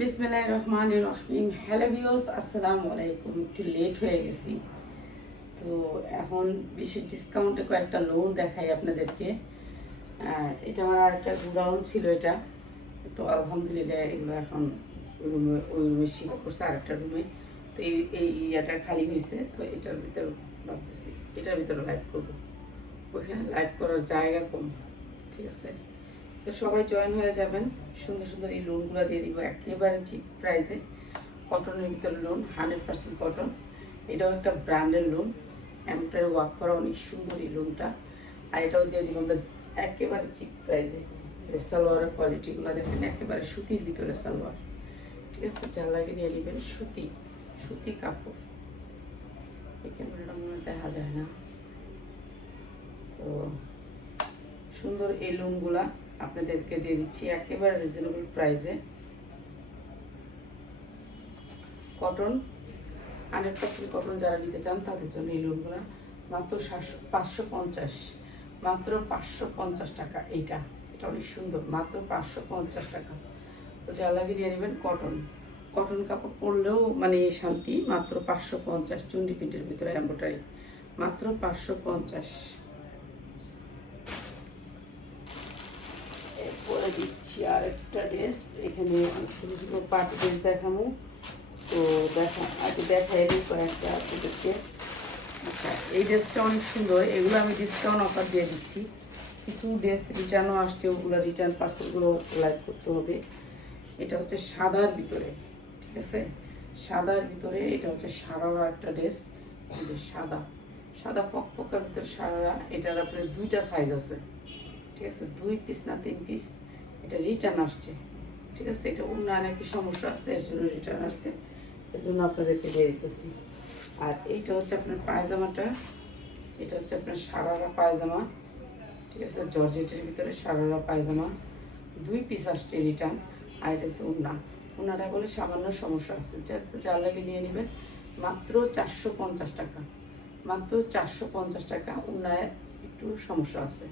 বিসমিল্লাহ রহমান রহিম। Hello views আসসালামু আলাইকুম। একটু লেট হয়ে গেছি। তো এখন বিশেষ ডিসকাউন্টে কয়েকটা লোন দেখাই আপনাদেরকে। এটা আমার আরেকটা গুডাউন ছিল এটা। তো আলহামদুলিল্লাহ এগুলো এখন রুমে ওই রুমে শিফট করছে আরেকটা রুমে তো এই এই ইয়াটা খালি হয়েছে। তো এটার ভিতরে ভাবতেছি, এটার ভিতরে লাইভ করব। ওইখানে লাইভ করার জায়গা কম। ঠিক আছে? তো সবাই জয়েন হয়ে যাবেন। সুন্দর সুন্দর এই লোনগুলো দিয়ে দিব। একেবারে চিপ প্রাইসে কটনের ভিতরে লোন হান্ড্রেড পার্সেন্ট কটন এটাও একটা ব্র্যান্ডের লোন এমটার ওয়ার্ক করা অনেক সুন্দর এই লোনটা আর এটাও দিয়ে দিব আমরা একেবারে চিপ প্রাইসে সালোয়ারের কোয়ালিটিগুলো দেখেন, একেবারে সুতির ভিতরে সালোয়ার। ঠিক আছে? যা লাগে নিয়ে নেবেন সুতি। সুতি কাপড়। ক্যামেরাটা মনে দেখা যায় না। তো সুন্দর এই লোনগুলা আপনাদেরকে দিয়ে দিচ্ছি একেবারে রিজনেবল প্রাইসে কটন হান্ড্রেড পার্সেন্ট কটন যারা নিতে চান, তাদের জন্য এই লোনগুলো মাত্র সাতশো, পাঁচশো পঞ্চাশ। মাত্র পাঁচশো পঞ্চাশ টাকা এইটা। এটা অনেক সুন্দর। মাত্র পাঁচশো পঞ্চাশ টাকা। তো যা লাগে নিয়ে নেবেন কটন কটন কাপড় পরলেও মানে শান্তি। মাত্র পাঁচশো পঞ্চাশ, চুন্ডি প্রিন্টের ভিতরে এম্ব্রয়ডারি মাত্র পাঁচশো পঞ্চাশ। দিচ্ছি আরেকটা ড্রেস এখানে ছোটো ছোটো পার্টি ড্রেস দেখাবো। তো দেখা, আগে দেখাই দিই কয়েকটা আপনাদেরকে। আচ্ছা এই ড্রেসটা অনেক সুন্দর। এগুলো আমি ডিসকাউন্ট অফার দিয়ে দিচ্ছি। কিছু ড্রেস রিটার্নও আসছে, ওগুলো রিটার্ন পার্সেলগুলো লাইভ করতে হবে। এটা হচ্ছে সাদার ভিতরে, ঠিক আছে? সাদার ভিতরে, এটা হচ্ছে সারারা একটা ড্রেস। সাদা। সাদা ফক ফকার ভিতরে সারারা, এটার আপনার দুইটা সাইজ আছে। ঠিক আছে? দুই পিস না তিন পিস এটা রিটার্ন আসছে, ঠিক আছে? এটা অন্য নাকি সমস্যা আছে, এর জন্য রিটার্ন আসছে। এর জন্য আপনাদেরকে দিয়ে দিতেছি। আর এইটা হচ্ছে আপনার পায়জামাটা, এটা হচ্ছে আপনার সারারা পায়জামা, ঠিক আছে? জর্জেটের ভিতরে সারারা পায়জামা, দুই পিস আসছে রিটার্ন আর এটা হচ্ছে উন্না উন্নাটা বলে সামান্য সমস্যা আছে। যার লাগে নিয়ে নেবেন। মাত্র চারশো পঞ্চাশ টাকা। মাত্র চারশো পঞ্চাশ টাকা উন্নায় একটু সমস্যা আছে।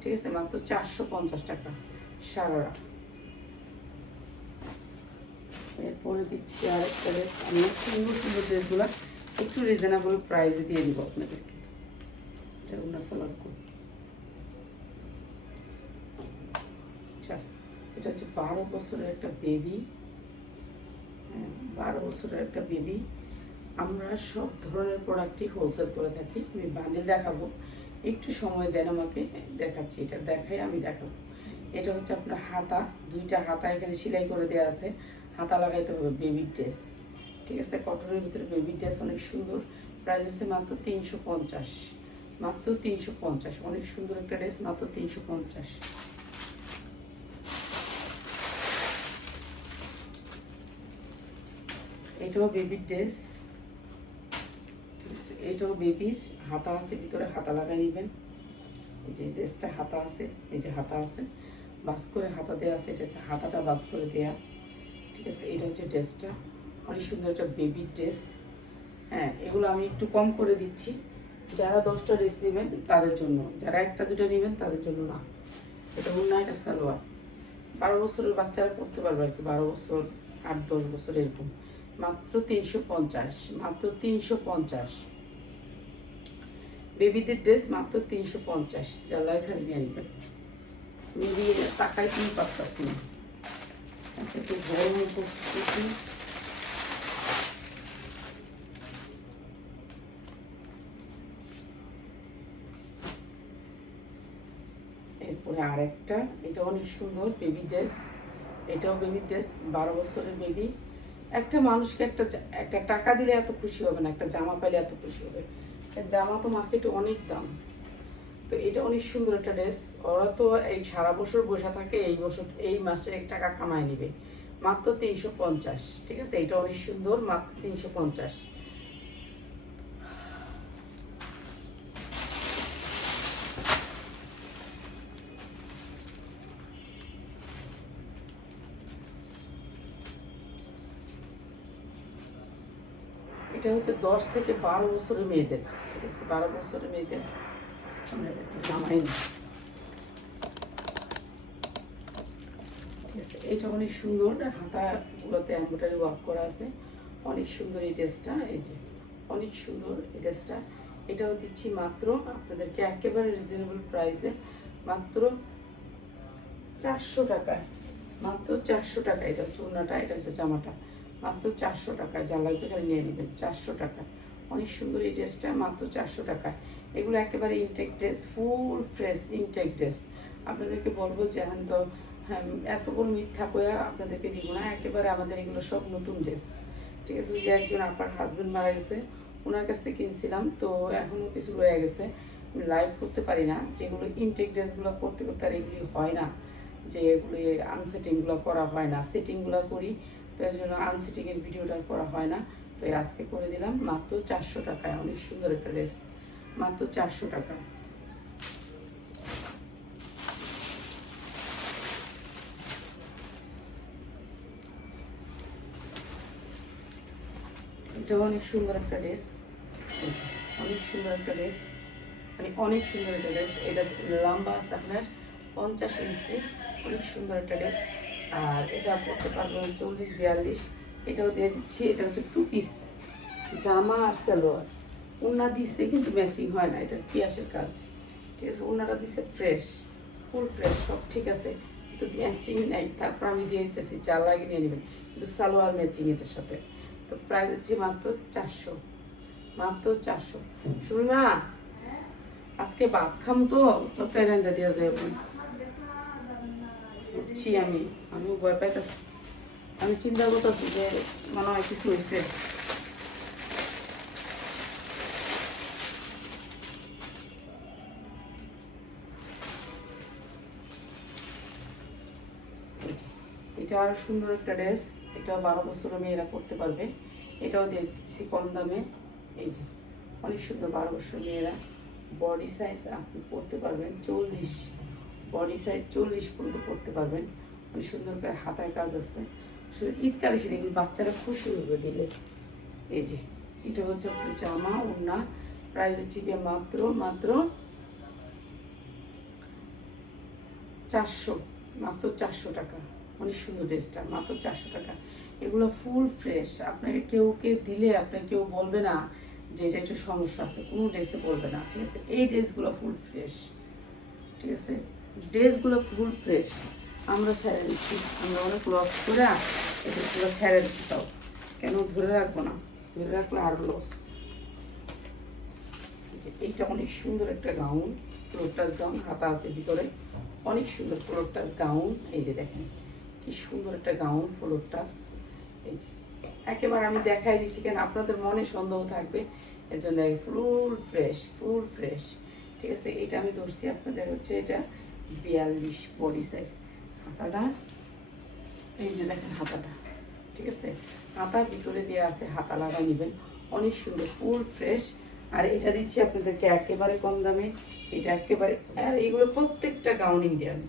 ঠিক আছে? মাত্র চারশো পঞ্চাশ টাকা। সারারা। এরপরে দিচ্ছি আরেকটা ড্রেস আমি সুন্দর সুন্দর ড্রেসগুলো একটু রিজনেবল প্রাইসে দিয়ে দিব আপনাদেরকে। এটা উন্না কোড আচ্ছা এটা হচ্ছে বারো বছরের একটা বেবি হ্যাঁ বারো বছরের একটা বেবি আমরা সব ধরনের প্রোডাক্টই হোলসেল করে থাকি। আমি বান্ডিল দেখাবো। একটু সময় দেন আমাকে, দেখাচ্ছি। এটা দেখাই আমি দেখাবো। এটা হচ্ছে আপনার হাতা। দুইটা হাতা এখানে সেলাই করে দেওয়া আছে। হাতা লাগাইতে হবে বেবি ড্রেস ঠিক আছে? কটনের ভিতরে বেবি ড্রেস অনেক সুন্দর। প্রাইস আছে মাত্র তিনশো পঞ্চাশ। মাত্র তিনশো পঞ্চাশ। অনেক সুন্দর একটা ড্রেস মাত্র তিনশো পঞ্চাশ। এটাও বেবির ড্রেস ঠিক এটাও বেবির হাতা আছে, ভিতরে হাতা লাগাই নেবেন। এই যে ড্রেসটা হাতা আছে, এই যে হাতা আছে। বাস করে হাতা দেওয়া আছে, এটা হচ্ছে হাতাটা বাস করে দেয়া। ঠিক আছে, এটা হচ্ছে ড্রেসটা। অনেক সুন্দর একটা বেবির ড্রেস হ্যাঁ এগুলো আমি একটু কম করে দিচ্ছি। যারা দশটা ড্রেস নেবেন, তাদের জন্য। যারা একটা, দুটো নেবেন, তাদের জন্য না। এটা অন্য একটা সালোয়ার। বারো বছরের বাচ্চারা পড়তে পারবে আর কি, বারো বছর, আট, দশ বছর এরকম। মাত্র তিনশো পঞ্চাশ, মাত্র তিনশো পঞ্চাশ। বেবিদের ড্রেস মাত্র তিনশো পঞ্চাশ, যারা এখানে নিয়ে নেবেন। টাকায় তুমি পারতাছি না। একটা একটু গরম করতেছি এরপরে আরেকটা, এটা অনেক সুন্দর বেবি ড্রেস এটাও বেবি ড্রেস বারো বছরের বেবি একটা মানুষকে একটা একটা টাকা দিলে এত খুশি হবে না, একটা জামা পাইলে এত খুশি হবে। জামা তো মার্কেটে অনেক দাম। তো এটা অনেক সুন্দর একটা ড্রেস। ওরা তো এই সারা বছর বসে থাকে, এই বছর, এই মাসে এক টাকা কামায় নেবে। মাত্র তিনশো পঞ্চাশ, ঠিক আছে? এটা অনেক সুন্দর, মাত্র তিনশো পঞ্চাশ। এটা হচ্ছে দশ থেকে বারো বছরের মেয়েদের, ঠিক আছে? বারো বছরের মেয়েদের। জামাই এটা অনেক সুন্দর হাতাগুলোতে এম্ব্রয়ডারি ওয়ার্ক করা আছে। অনেক সুন্দর এই ড্রেসটা, এই যে অনেক সুন্দর এই ড্রেসটা। এটাও দিচ্ছি মাত্র আপনাদেরকে একেবারে রিজনেবল প্রাইসে মাত্র চারশো টাকায়, মাত্র চারশো টাকা এটা হচ্ছে এটা হচ্ছে জামাটা। মাত্র চারশো টাকায় যা লাগবে খালি নিয়ে নেবেন, চারশো টাকা অনেক সুন্দর এই ড্রেসটা, মাত্র চারশো টাকায়। এগুলো একেবারে intact dress full fresh intact dress আপনাদেরকে বলব যে, এখন তো হ্যাঁ এত বড় মিথ্যা করে আপনাদেরকে দিব না, একেবারে আমাদের এগুলো সব নতুন ড্রেস ঠিক আছে যে একজন আপনার হাজবেন্ড মারা গেছে, ওনার কাছ থেকে কিনছিলাম, তো এখনও কিছু রয়ে গেছে। লাইভ করতে পারি না, যেগুলো ইনটেক ড্রেসগুলো করতে করতে আর এগুলি হয় না, যে এগুলি আনসেটিংগুলো করা হয় না সেটিংগুলো করি, তো এর জন্য আনসেটিংয়ের ভিডিওটা করা হয় না। তো আজকে করে দিলাম, মাত্র চারশো টাকায়, অনেক সুন্দর একটা ড্রেস মাত্র চারশো টাকা। এটা অনেক সুন্দর একটা ড্রেস। অনেক সুন্দর একটা ড্রেস। মানে অনেক সুন্দর একটা ড্রেস। এটা লম্বা আছে আপনার পঞ্চাশ ইঞ্চি। অনেক সুন্দর একটা ড্রেস। আর এটা পড়তে পারবেন চল্লিশ, বিয়াল্লিশ। এটাও দিয়ে দিচ্ছি। এটা হচ্ছে টু পিস জামা আর সালোয়ার। ওনা দিচ্ছে কিন্তু ম্যাচিং হয় না, এটা পিয়াসের কাজ। ঠিক আছে ওনাটা দিচ্ছে ফ্রেশ ফুল ফ্রেশ সব ঠিক আছে, কিন্তু ম্যাচিং নেই। তারপর আমি দিয়ে দিতেছি চার লাগিয়ে নিয়ে নেবেন। কিন্তু সালোয়ার ম্যাচিং এটার সাথে। তো প্রাইস হচ্ছে মাত্র চারশো মাত্র চারশো। শুনুন না, আজকে ভাত খাম তো তরকারি দেওয়া যাবে বুঝছি আমি আমি ভয় পাইতেছি। আমি চিন্তা করতেছি যে মনে হয় কিছু হয়েছে এটা আরও সুন্দর একটা ড্রেস, এটাও বারো বছরের মেয়েরা পড়তে পারবে। এটাও দিচ্ছি কম দামে। এই যে, অনেক সুন্দর বারো বছর মেয়েরা। বডি সাইজ আপনি পড়তে পারবেন, চল্লিশ। বডি সাইজ চল্লিশ পর্যন্ত পড়তে পারবেন। অনেক সুন্দর করে হাতায় কাজ আছে। শুধু ঈদকালে সেটা এগুলো বাচ্চারা খুশি হবে দিলে। এই যে, এটা হচ্ছে আপনার জামা, ওড়না। প্রাইস হচ্ছে গিয়ে মাত্র মাত্র চারশো মাত্র চারশো টাকা। অনেক সুন্দর ড্রেসটা মাত্র চারশো টাকা। এগুলো ফুল ফ্রেশ আপনাকে কেউ কে দিলে, আপনাকে কেউ বলবে না যে এটা একটু সমস্যা আছে। কোনো ড্রেসে বলবে না, ঠিক আছে? এই ড্রেসগুলো ফুল ফ্রেশ ঠিক আছে? ড্রেসগুলো ফুল ফ্রেশ আমরা ছেড়ে দিচ্ছি। আমরা অনেক লস করে এই ড্রেসগুলো ছেড়ে দিচ্ছি তাও কেন? ধরে রাখব না। ধরে রাখলে আরও লস এইটা অনেক সুন্দর একটা গাউন ফ্লোরটাস গাউন হাতা আছে ভিতরে। অনেক সুন্দর ফ্লোরটাস গাউন এই যে দেখেন। কি সুন্দর একটা গাউন ফ্লোরটাস এই যে, একেবারে আমি দেখাই দিচ্ছি কেন আপনাদের মনে সন্দেহ থাকবে। এর জন্য ফুল ফ্রেশ ফুল ফ্রেশ। ঠিক আছে, এটা আমি ধরছি আপনাদের হচ্ছে এটা বিয়াল্লিশ বডি সাইজ হাতাটা। এই যে দেখেন হাতাটা, ঠিক আছে? হাতার ভিতরে দেওয়া আছে, হাতা লাগাই নেবেন। অনেক সুন্দর, ফুল ফ্রেশ। আর এটা দিচ্ছি আপনাদেরকে একেবারে কম দামে। এটা একেবারে, আর এগুলো প্রত্যেকটা গাউন ইন্ডিয়ান।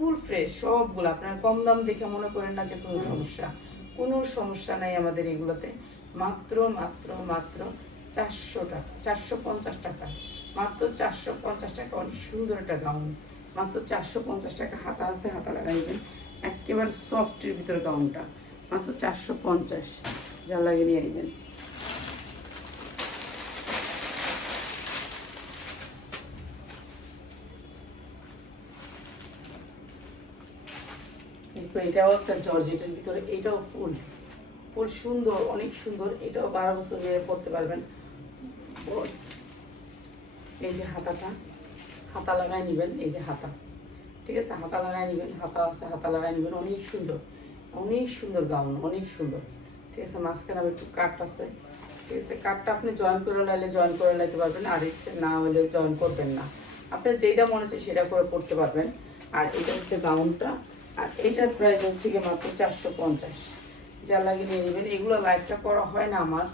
ফুল ফ্রেশ সবগুলো আপনারা কম দাম দেখে মনে করেন না যে কোনো সমস্যা। কোনো সমস্যা নাই আমাদের এগুলোতে। মাত্র মাত্র মাত্র চারশো টাকা, চারশো পঞ্চাশ টাকা। মাত্র চারশো পঞ্চাশ টাকা, অনেক সুন্দর একটা গাউন। মাত্র চারশো পঞ্চাশ টাকা হাতা আছে, হাতা লাগাইবেন। একেবারে সফটের ভিতরে গাউনটা। মাত্র চারশো পঞ্চাশ। যা লাগিয়ে নিয়ে নেবেন এরপর এটাও একটা জর্জেটের ভিতরে, এটাও ফুল। ফুল সুন্দর, অনেক সুন্দর। এটাও বারো বছর মেয়ে পড়তে পারবেন। এই যে হাতাটা, হাতা লাগাই নেবেন, এই যে হাতা। ঠিক আছে? হাতা লাগাই নেবেন, হাতা আছে, হাতা লাগাই নেবেন। অনেক সুন্দর অনেক সুন্দর গাউন, অনেক সুন্দর। ঠিক আছে? মাঝখানে আবার একটু কাট আছে। ঠিক আছে? কাটটা আপনি জয়েন করে লাইলে জয়েন করে লাইতে পারবেন, আর না হলে জয়েন করবেন না। আপনার যেটা মনে হচ্ছে সেটা করে পড়তে পারবেন। আর এটা হচ্ছে গাউনটা। আর এটার প্রাইস হচ্ছে গিয়ে মাত্র চারশো পঞ্চাশ। যা লাগিয়ে নিয়ে নেবেন। এগুলো লাইভটা করা হয় না আমার।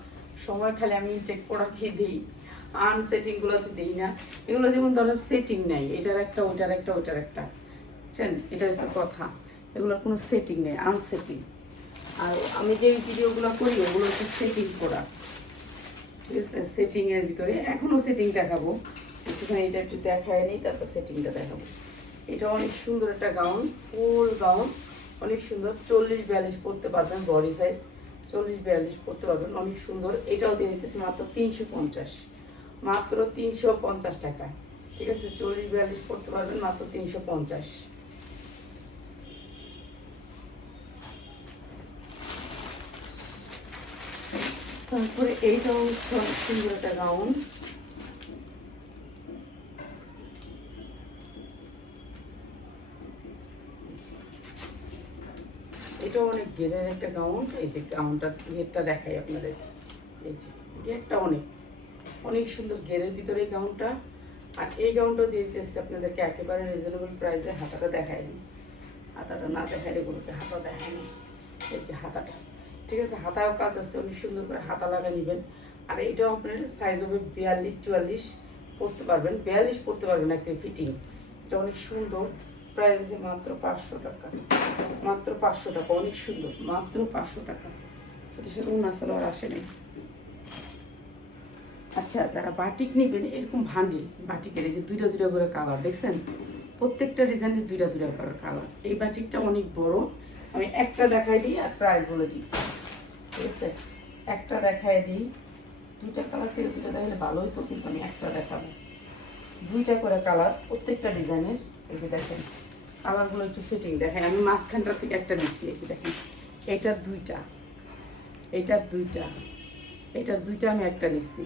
সময় খালি আমি চেক করা খেয়ে দিই। আনসেটিংগুলোতে দিই না। এগুলো যেমন ধরেন সেটিং নাই, এটার একটা, ওইটার একটা ওইটার একটা। বুঝছেন? এটা হচ্ছে কথা। এগুলোর কোনো সেটিং নেই আনসেটিং আর আমি যে ভিডিওগুলো করি, ওগুলো হচ্ছে সেটিং করা ঠিক আছে? সেটিংয়ের ভিতরে এখনও সেটিং দেখাবো। একটুখানি এটা একটু দেখায় নিই, তারপর সেটিংটা দেখাবো। এটা অনেক সুন্দর একটা গাউন ফুল গাউন, অনেক সুন্দর। চল্লিশ বিয়াল্লিশ পড়তে পারবেন বডি সাইজ চল্লিশ বিয়াল্লিশ পড়তে পারবেন, অনেক সুন্দর। এটাও দিয়ে দিতেছি মাত্র তিনশো পঞ্চাশ। মাত্র তিনশো পঞ্চাশ টাকা। ঠিক আছে, চল্লিশ বিয়াল্লিশ পড়তে পারবেন, মাত্র তিনশো পঞ্চাশ। তারপরে এইটাও হচ্ছে সুন্দর একটা গাউন। এটাও অনেক গেরের একটা গাউন এই যে গাউনটার গেটটা দেখাই আপনাদের। এই যে গেটটা অনেক অনেক সুন্দর গেরের ভিতরে এই গাউনটা আর এই গাউনটা দিয়ে দিতে দিতেছে আপনাদেরকে একেবারে রিজনেবল প্রাইসে হাতাটা দেখায়নি হাতাটা না দেখাইলে বলতে হাতা দেখায়নি এই যে হাতাটা। ঠিক আছে, হাতাও কাজ আছে, অনেক সুন্দর করে হাতা লাগা নেবেন। আর এইটাও আপনার সাইজ হবে বিয়াল্লিশ, চুয়াল্লিশ পরতে পারবেন। বিয়াল্লিশ পরতে পারবেন একটা ফিটিং এটা অনেক সুন্দর। প্রাইস মাত্র পাঁচশো টাকা। মাত্র পাঁচশো টাকা, অনেক সুন্দর, মাত্র পাঁচশো টাকা। এটার সাথে উন্না সালোয়ার আসে আচ্ছা যারা বাটিক নেবেন, এরকম ভান্ডিল বাটিকের এই যে দুইটা দুইটা করে কালার দেখছেন? প্রত্যেকটা ডিজাইনের দুইটা দুইটা করে কালার এই বাটিকটা অনেক বড়। আমি একটা দেখাই দিই আর প্রাইস বলে দিই। ঠিক আছে? একটা দেখাই দিই। দুইটা কালার থেকে দুইটা দেখালে ভালো হতো কিন্তু আমি একটা দেখাবো। দুইটা করে কালার প্রত্যেকটা ডিজাইনের। এই যে দেখেন কালারগুলো একটু সেটিং দেখেন। আমি মাঝখানটা থেকে একটা দিচ্ছি এই দেখেন। এইটার দুইটা। এইটার দুইটা। এটার দুইটা আমি একটা নিচ্ছি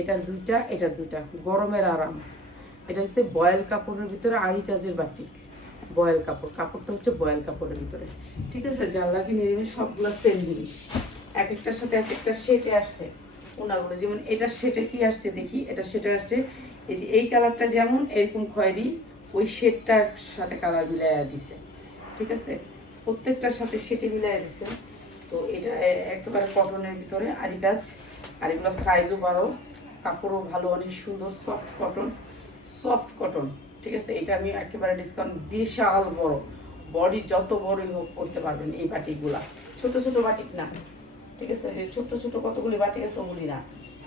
এটার দুইটা এটার দুইটা। গরমের আরাম। এটা হচ্ছে বয়েল কাপড়ের ভিতরে আড়ি কাজের বাটিক বয়েল কাপড়। কাপড়টা হচ্ছে বয়েল কাপড়ের ভিতরে। ঠিক আছে লাগে নিয়ে সবগুলো সেম জিনিস। এক একটার সাথে এক একটা সেটে আসছে। ওনাগুলো যেমন এটা সেটে কি আসছে দেখি, এটা সেটে আসছে। এই যে এই কালারটা যেমন, এরকম খয়েরি। ওই শেডটার সাথে কালার মিলাইয়া দিছে ঠিক আছে? প্রত্যেকটার সাথে সেটে মিলাইয়া দিছে। তো এটা একেবারে কটনের ভিতরে আরি কাজ আর এগুলো সাইজও বারো কাপড়ও ভালো অনেক সুন্দর সফট কটন সফট কটন ঠিক আছে? এটা আমি একেবারে ডিসকাউন্ট বিশাল বড়। বডি যত বড়ই হোক করতে পারবেন এই বাটিগুলা ছোট ছোট বাটিক না ঠিক আছে? ছোট ছোট কতগুলি বাটিক আছে ওগুলি না।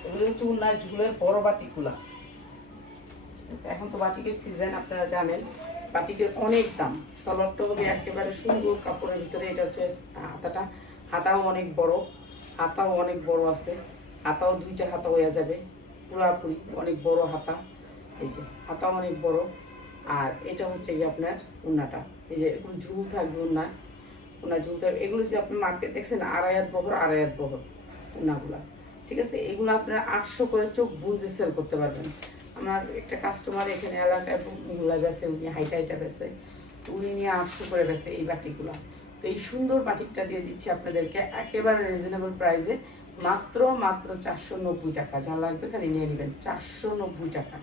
এগুলো হচ্ছে উন্নয় ঝুলের বড় আছে, এখন তো বাটিকের সিজন আপনারা জানেন, বাটিকের অনেক দাম। সালোয়ারটা হবে একেবারে সুন্দর কাপড়ের ভিতরে, এটা হচ্ছে হাতাটা, হাতাও অনেক বড়, হাতাও অনেক বড় আছে। হাতাও দুইটা হাতা হয়ে যাবে, পুরাপুরি অনেক বড় হাতা। এই যে, হাতাও অনেক বড়। আর এটা হচ্ছে কি আপনার উন্নাটা। এই যে এরকম ঝুল থাকবে উন্না। উন্না ঝুল থাকবে। এগুলো যে আপনি মার্কেট দেখছেন, আড়াইয়াত বহর আড়াইয়াত বহর উন্নাগুলা। ঠিক আছে? এগুলো আপনারা আটশো করে চোখ বুঝে সেল করতে পারবেন। আমার একটা কাস্টমার এখানে এলাকায় এগুলা বেছে উনি হাইটা হাইটা বেছে উনি নিয়ে আটশো করে বেছে এই বাটিগুলা। তো এই সুন্দর বাটিকটা দিয়ে দিচ্ছি আপনাদেরকে, একেবারে রিজনেবল প্রাইসে মাত্র মাত্র চারশো নব্বই টাকা। যা লাগবে খালি নিয়ে নেবেন, চারশো নব্বই টাকা।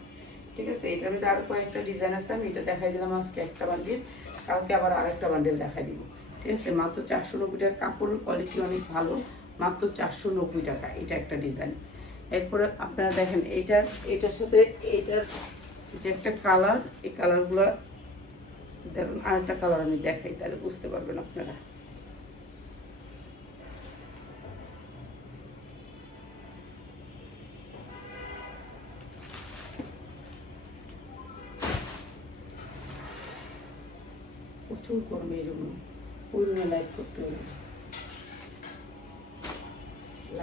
ঠিক আছে? এটার মধ্যে আরও কয়েকটা ডিজাইন আছে, আমি এটা দেখাই দিলাম আজকে একটা বান্ডিল কালকে আবার আরেকটা বান্ডিল দেখাই দিব। ঠিক আছে? মাত্র চারশো নব্বই টাকা। কাপড়ের কোয়ালিটি অনেক ভালো, মাত্র চারশো নব্বই টাকা। এটা একটা ডিজাইন এরপরে আপনারা দেখেন, এইটার এটার সাথে এইটার যে একটা কালার এই কালারগুলো দেখুন, আরেকটা কালার আমি দেখাই, তাহলে বুঝতে পারবেন আপনারা। প্রচুর গরমে এরকম রুমে লাইট করতে হবে।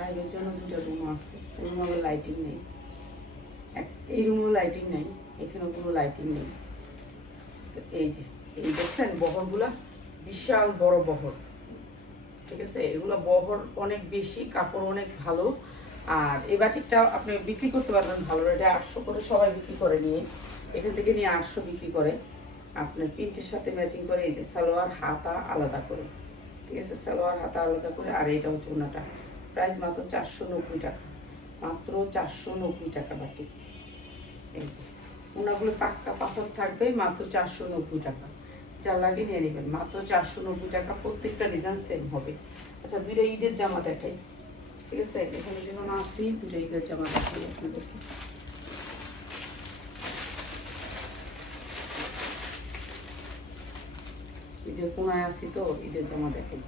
লাইভের জন্য দুটো রুম আছে। রুমে আবার লাইটিং নেই। এই রুমেও লাইটিং নেই এখানেও কোনো লাইটিং নেই। তো এই যে, এই দেখছেন বহরগুলা? বিশাল বড় বহর। ঠিক আছে? এগুলো বহর অনেক বেশি, কাপড় অনেক ভালো। আর এই বাটিকটা আপনি বিক্রি করতে পারবেন ভালো রেটে। আটশো করে সবাই বিক্রি করে নিয়ে, এখান থেকে নিয়ে আটশো বিক্রি করে। আপনার প্রিন্টের সাথে ম্যাচিং করে এই যে সালোয়ার হাতা আলাদা করে। ঠিক আছে? সালোয়ার হাতা আলাদা করে, আর এইটা হচ্ছে ওনাটা। প্রাইস মাত্র চারশো নব্বই টাকা। মাত্র চারশো নব্বই টাকা বাটি ওনাগুলো পাক্কা পাসার থাকবে, মাত্র চারশো নব্বই টাকা। যা লাগে নিয়ে নেবেন। মাত্র চারশো নব্বই টাকা, প্রত্যেকটা ডিজাইন সেম হবে। আচ্ছা দুইটা ঈদের জামা দেখাই। ঠিক আছে? এখানে যেন না আসি, দুইটা ঈদের জামা দেখাই আপনাদেরকে। ঈদের কোনায় আসি তো, ঈদের জামা দেখাই।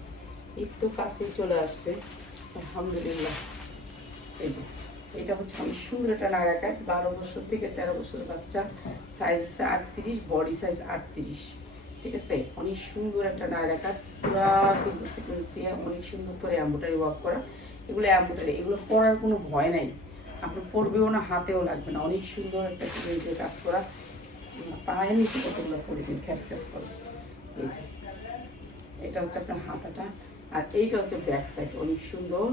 ঈদ তো কাছেই চলে আসছে। আলহামদুলিল্লাহ। এই যে, এটা হচ্ছে আমি একটা নাগাকাট বারো বছর থেকে তেরো বছর বাচ্চা সাইজ হচ্ছে আটত্রিশ বডি সাইজ আটত্রিশ। ঠিক আছে? অনেক সুন্দর একটা ডায়রা কাট পুরা কিন্তু সিকোয়েন্স দিয়ে অনেক সুন্দর করে অ্যাম্বোটারি ওয়ার্ক করা। এগুলো অ্যাম্বোটারি এগুলো পরার কোনো ভয় নাই। আপনি পরবেও না, হাতেও লাগবে না। অনেক সুন্দর একটা সিকোয়েন্স কাজ করা। পায়ে নিচে কতগুলো পরে দিন খ্যাস খ্যাস করে। এই যে, এটা হচ্ছে আপনার হাতাটা। আর এইটা হচ্ছে ব্যাক সাইড অনেক সুন্দর।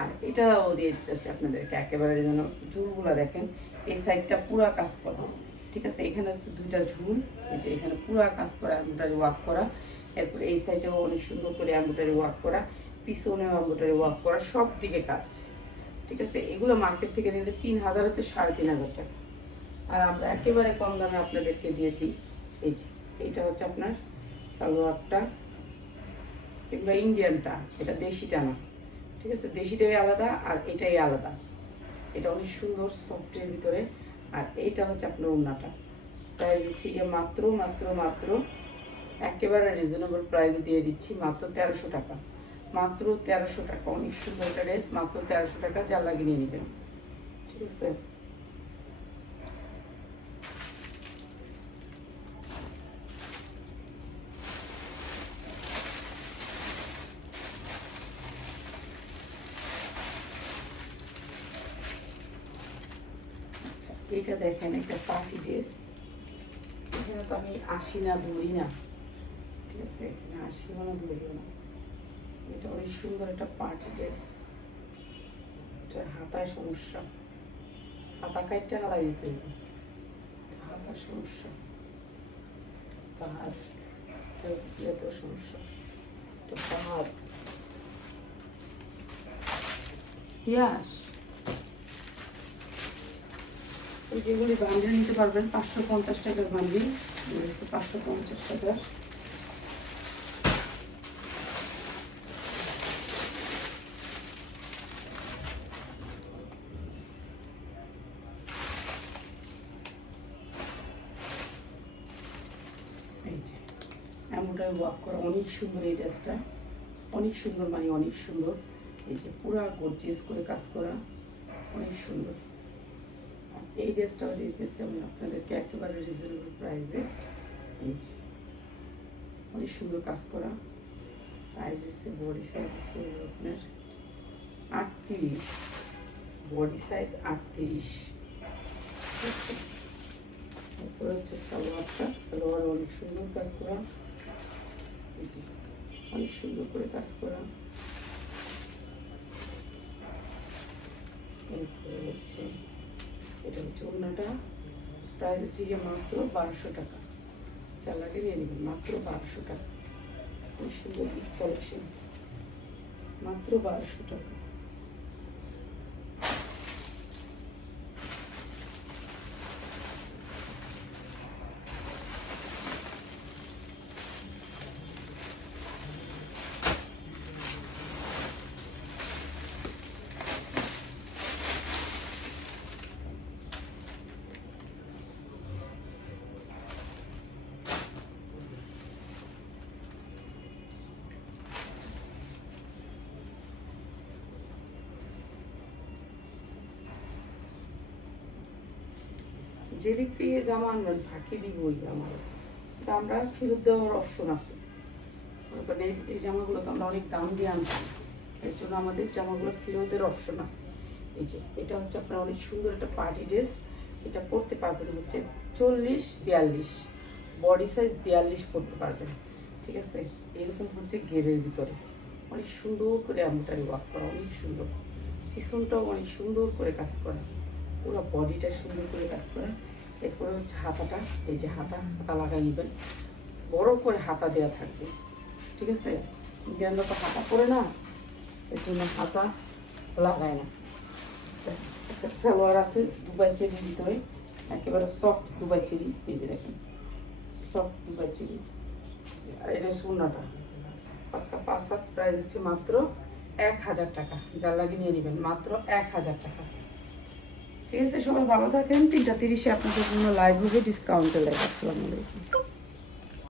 আর এটাও দিয়ে দিতেছে আপনাদেরকে একেবারে যেন ঝুলগুলো দেখেন, এই সাইডটা পুরা কাজ করা। ঠিক আছে, এখানে আছে দুইটা ঝুল, এই যে এখানে পুরা কাজ করা অ্যাম্বোটারি ওয়ার্ক করা। এরপর এই সাইডেও অনেক সুন্দর করে অ্যাম্বোটারি ওয়ার্ক করা, পিছনেও অ্যাম্বোটারি ওয়ার্ক করা সব দিকে কাজ। ঠিক আছে, এগুলো মার্কেট থেকে নিলে তিন হাজার হতে সাড়ে তিন হাজার টাকা। আর আমরা একেবারে কম দামে আপনাদেরকে দিয়ে দিই। এই যে, এইটা হচ্ছে আপনার সালোয়ারটা। এগুলো ইন্ডিয়ানটা, এটা দেশিটা না। ঠিক আছে? দেশিটাই আলাদা আর এটাই আলাদা। এটা অনেক সুন্দর, সফটের ভিতরে। আর এইটা হচ্ছে আপনার ওড়নাটা। প্রাইস দিচ্ছি গিয়ে মাত্র মাত্র মাত্র একেবারে রিজনেবল প্রাইসে দিয়ে দিচ্ছি, মাত্র তেরোশো টাকা। মাত্র তেরোশো টাকা। অনেক সুন্দর একটা ড্রেস মাত্র তেরোশো টাকা যা লাগিয়ে নিয়ে নেবেন। ঠিক আছে আচ্ছা এটা দেখেন একটা পার্টি ড্রেস। এখানে তো আমি আসি না, ধরি না। ঠিক আছে, এখানে আসিও না ধরিও না। এটা অনেক সুন্দর একটা পার্টি ড্রেস। এটার হাতায় সমস্যা। হাতা কাইটটা হালাই দিতে হবে। হাতার সমস্যা। এতেও সমস্যা। এটা হাত ইয়াস। এই যেগুলি বান্ডিল নিতে পারবেন, পাঁচশো পঞ্চাশ টাকার বান্ডিল। পাঁচশো পঞ্চাশ টাকার। এমনটাই ওয়াক করা। অনেক সুন্দর এই ড্রেসটা। অনেক সুন্দর মানে অনেক সুন্দর। এই যে পুরা গর্জিয়াস করে কাজ করা। অনেক সুন্দর। এই ড্রেসটাও দিতেছি আমি আপনাদেরকে একেবারে রিজনেবল প্রাইসে এই যে, অনেক সুন্দর কাজ করা। সাইজ হচ্ছে বডি সাইজ হচ্ছে আপনার আটত্রিশ। বডি সাইজ আটত্রিশ। তারপরে হচ্ছে সালোয়ারটা। সালোয়ার অনেক সুন্দর কাজ করা। অনেক সুন্দর করে কাজ করা। এরপরে হচ্ছে এটা হচ্ছে ওড়নাটা। প্রাইস হচ্ছে গিয়ে মাত্র বারোশো টাকা। চার নিয়ে নেবেন, মাত্র বারোশো টাকা। খুব সুন্দর কালেকশন। মাত্র বারোশো টাকা। যেদিক থেকে জামা আনবেন ফাঁকি দিবই আমার কিন্তু আমরা ফেরত দেওয়ার অপশন আছে। কারণ এই জামাগুলো তো আমরা অনেক দাম দিয়ে আনছি। এর জন্য আমাদের জামাগুলো ফেরতের অপশন আছে। এই যে, এটা হচ্ছে আপনার অনেক সুন্দর একটা পার্টি ড্রেস এটা পরতে পারবেন হচ্ছে চল্লিশ, বিয়াল্লিশ। বডি সাইজ বিয়াল্লিশ পরতে পারবেন। ঠিক আছে? এরকম হচ্ছে গেরের ভিতরে। অনেক সুন্দর করে আমটারি ওয়ার্ক করা, অনেক সুন্দর। পিছনটাও অনেক সুন্দর করে কাজ করা। পুরো বডিটা সুন্দর করে কাজ করা। এরপরে হচ্ছে হাতাটা, এই যে হাতা হাতা লাগাই নেবেন। বড় করে হাতা দেওয়া থাকবে, ঠিক আছে? ইন্ডিয়ানরা তো হাতা পরে না, এর জন্য হাতা লাগায় না। একটা সালোয়ার আছে, দুবাই চেরির ভিতরে, একেবারে সফট দুবাই চেরি, এই যে দেখেন সফট দুবাই চেরি। আর এটা সোনাটা, পাক্কা পাঁচ প্রাইস হচ্ছে মাত্র এক হাজার টাকা। যার লাগিয়ে নিয়ে নেবেন, মাত্র এক হাজার টাকা। ঠিক আছে, সবাই ভালো থাকেন। তিনটা তিরিশে আপনাদের জন্য লাইভ হবে ডিসকাউন্টে লাইভ আসসালামু আলাইকুম।